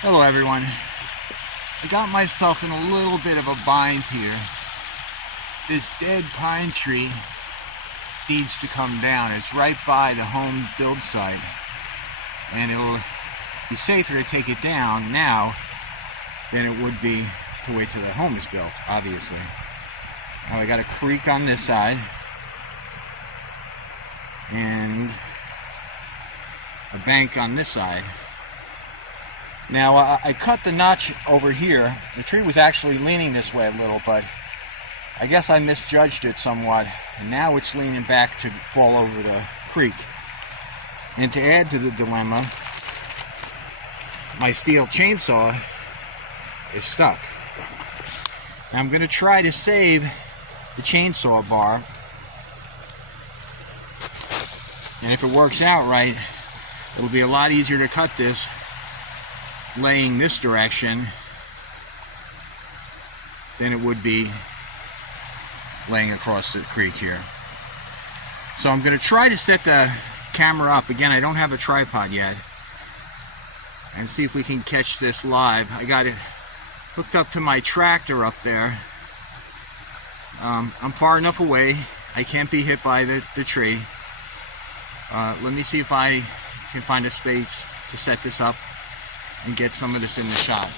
Hello everyone. I got myself in a little bit of a bind here. This dead pine tree needs to come down. It's right by the home build site, and it'll be safer to take it down now than it would be to wait till the home is built, obviously. Now I got a creek on this side and a bank on this side. Now I cut the notch over here. The tree was actually leaning this way a little, but I guess I misjudged it somewhat, and now it's leaning back to fall over the creek. And to add to the dilemma, my Stihl chainsaw is stuck. Now I'm going to try to save the chainsaw bar, and if it works out right, it'll be a lot easier to cut this laying this direction than it would be laying across the creek here. So I'm going to try to set the camera up. Again, I don't have a tripod yet, and see if we can catch this live. I got it hooked up to my tractor up there. I'm far enough away I can't be hit by the tree. Let me see if I can find a space to set this up and get some of this in the shot.